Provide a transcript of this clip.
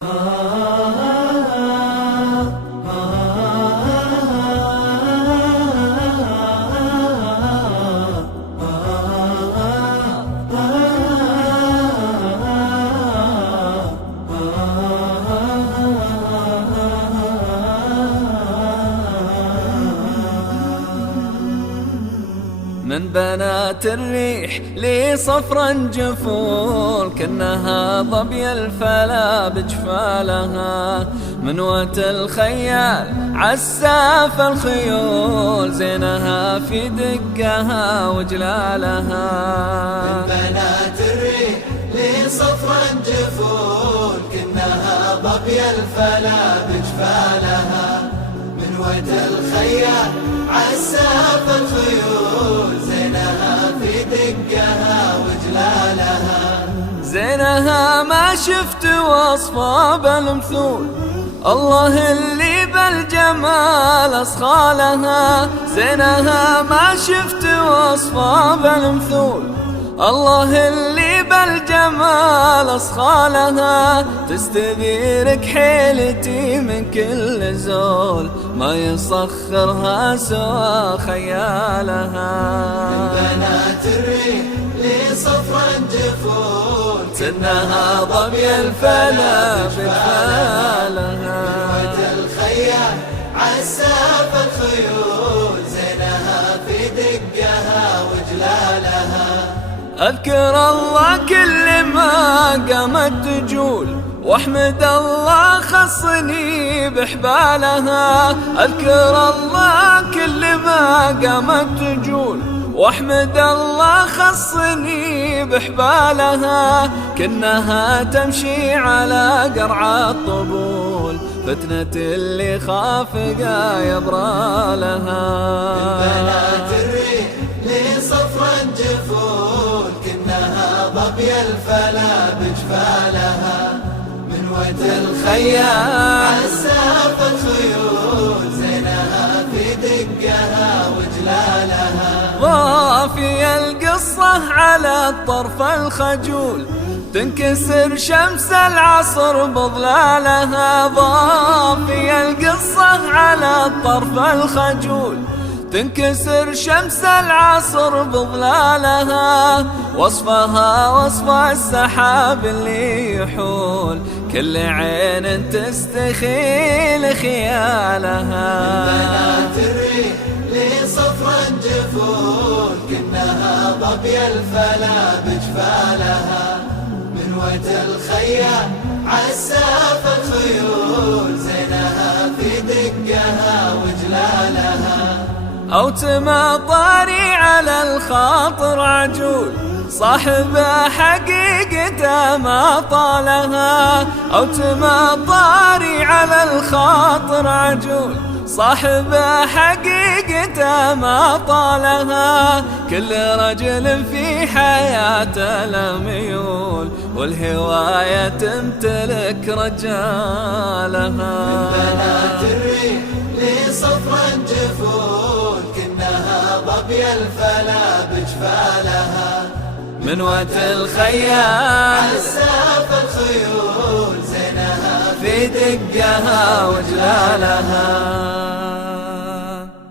من بنات الريح لي صفرا جفول، كأنها ظبي الفلا بجفالها. من وت الخيال عساف الخيول، زينها في دقها وجلالها. من بنات الريح لي صفرا جفول، كأنها ظبي الفلا بجفالها. من وت الخيال عساف الخيول، زينها في دقها وجلالها. زينها ما شفت وصفها بالمثول، الله اللي بالجمال أصخى لها. زينها ما شفت وصفها بالمثول، الله اللي بالجمال أصخى لها. تستديرك حيلتي من كل زول، ما يصخرها سوى خيالها. من بنات الريح لي صفرا جفول، كأنها ظبي الفلا بجفالها. من وت الخيال عساف الخيول، زينها في دقها وجلالها. أذكر الله كل ما قامت تجول، واحمد الله خصني بحبالها. أذكر الله كل ما قامت تجول، واحمد الله خصني بحبالها. كأنها تمشي على قرع الطبول، فتنة اللي خافقا يبرى لها. من بنات الريح لي صفرا جفول، كأنها ظبي الفلا بجفالها. من وت الخيال عساف الخيول، زينها في دقها وجلالها. ضافي القصة على الطرف الخجول، تنكسر شمس العصر بظلالها. ضافي القصة على الطرف الخجول، تنكسر شمس العصر بظلالها. وصفها وصف السحاب اللي يحول، كل عين تستخيل خيالها. من بنات الريح لي صفرا جفول، كأنها ظبي الفلا بجفالها. من وت الخيال عساف الخيول، زينها في دقها وجلالها. أو تمطري على الخاطر عجول، صاحبه حقيقته ما طالها. أو تمطري على الخاطر عجول، صاحبه حقيقته ما طالها. كل رجل في حياته لميول، والهواية تمتلك رجالها. من بنات الريح لي صفرا جفول، كأنها ظبي الفلا بجفالها. من وت الخيال عساف الخيول، زينها في دقها وجلالها.